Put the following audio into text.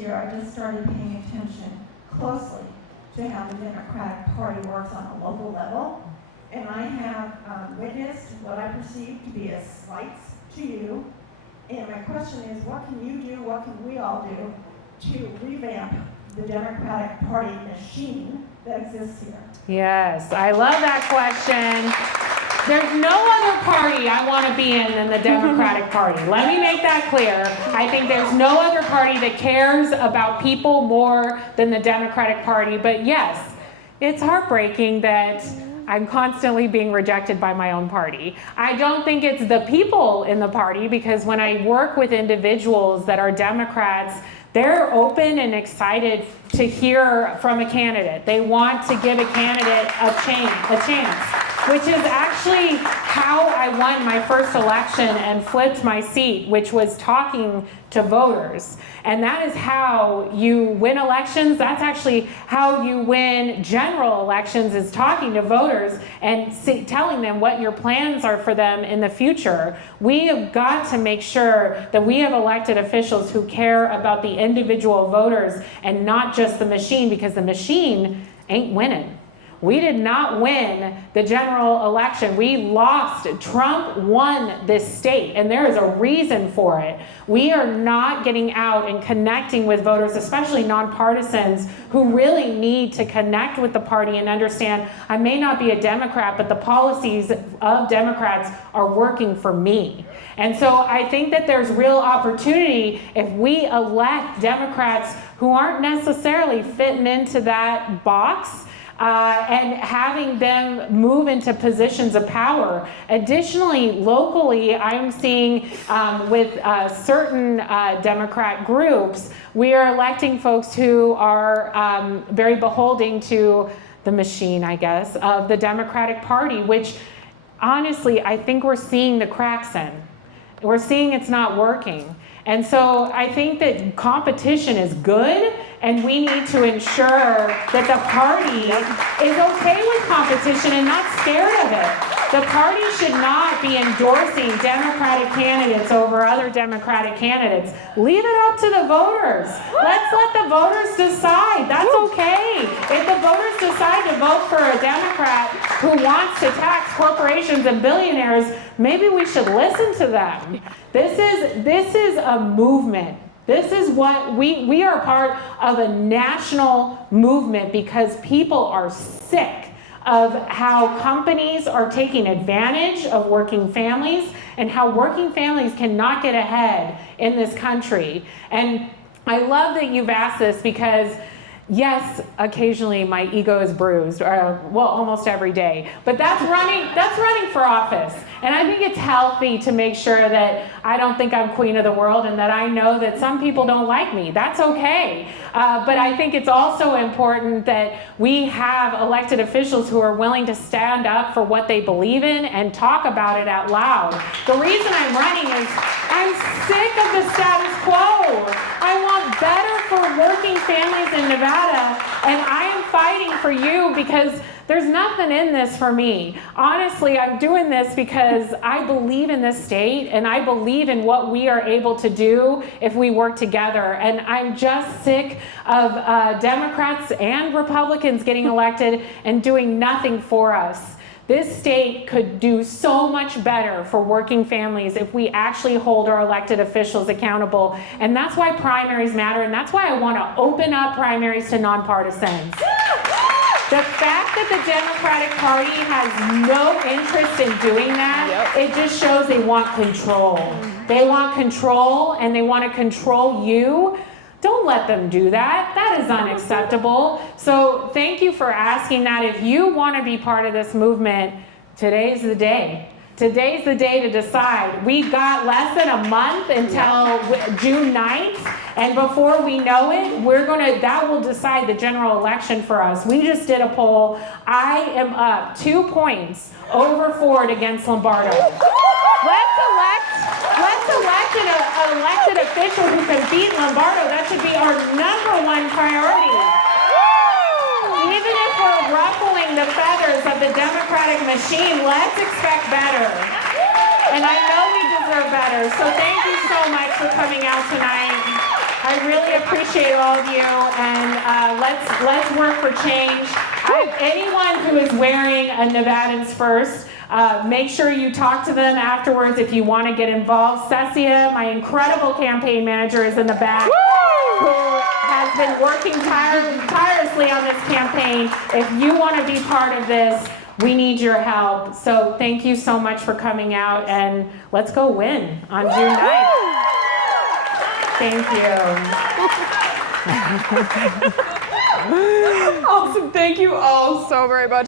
year, I just started paying attention closely to how the Democratic Party works on a local level. And I have witnessed what I perceive to be a slight to you. And my question is, what can you do, what can we all do to revamp the Democratic Party machine that exists here? Yes, I love that question. There's no other party I want to be in than the Democratic Party. Let me make that clear. I think there's no other party that cares about people more than the Democratic Party. But yes, it's heartbreaking that I'm constantly being rejected by my own party. I don't think it's the people in the party, because when I work with individuals that are Democrats, they're open and excited to hear from a candidate. They want to give a candidate a chance, which is actually how I won my first election and flipped my seat, which was talking to voters. And that is how you win elections. That's actually how you win general elections, is talking to voters and telling them what your plans are for them in the future. We have got to make sure that we have elected officials who care about the individual voters and not just the machine, because the machine ain't winning. We did not win the general election. We lost. Trump won this state, and there is a reason for it. We are not getting out and connecting with voters, especially nonpartisans, who really need to connect with the party and understand, I may not be a Democrat, but the policies of Democrats are working for me. And so I think that there's real opportunity if we elect Democrats who aren't necessarily fitting into that box, and having them move into positions of power. Additionally, locally, I'm seeing with certain Democrat groups, we are electing folks who are very beholden to the machine, I guess, of the Democratic Party, which honestly, I think we're seeing the cracks in. We're seeing it's not working. And so I think that competition is good, and we need to ensure that the party is okay with competition and not scared of it. The party should not be endorsing Democratic candidates over other Democratic candidates. Leave it up to the voters. Let's let the voters decide. That's okay. If the voters decide to vote for a Democrat who wants to tax corporations and billionaires, maybe we should listen to them. This is a movement. This is what we are part of, a national movement, because people are sick of how companies are taking advantage of working families and how working families cannot get ahead in this country. And I love that you've asked this, because yes, occasionally my ego is bruised, well, almost every day. But that's running for office. And I think it's healthy to make sure that I don't think I'm queen of the world, and that I know that some people don't like me. That's okay. But I think it's also important that we have elected officials who are willing to stand up for what they believe in and talk about it out loud. The reason I'm running is I'm sick of the status quo. I want better for working families in Nevada, and I am fighting for you, because there's nothing in this for me. Honestly, I'm doing this because I believe in this state, and I believe in what we are able to do if we work together. And I'm just sick of Democrats and Republicans getting elected and doing nothing for us. This state could do so much better for working families if we actually hold our elected officials accountable. And that's why primaries matter, and that's why I want to open up primaries to nonpartisans. The fact that the Democratic Party has no interest in doing that, it just shows they want control. They want control, and they want to control you. Don't let them do that. That is unacceptable. So thank you for asking that. If you want to be part of this movement, today's the day. Today's the day to decide. We've got less than a month until June 9th, and before we know it, that will decide the general election for us. We just did a poll. I am up 2 points over Ford against Lombardo. Let's elect an elected official who can beat Lombardo. That should be our #1 priority. Even if we're ruffling the feathers of the Democratic machine, let's expect better. And I know we deserve better. So thank you so much for coming out tonight. I I really appreciate all of you, and let's work for change. Anyone who is wearing a Nevadans First, make sure you talk to them afterwards if you want to get involved. Cecia, my incredible campaign manager, is in the back, who has been working tirelessly on this campaign. If you want to be part of this, we need your help. So thank you so much for coming out, and let's go win on June 9th. Thank you. Awesome. Thank you all so very much.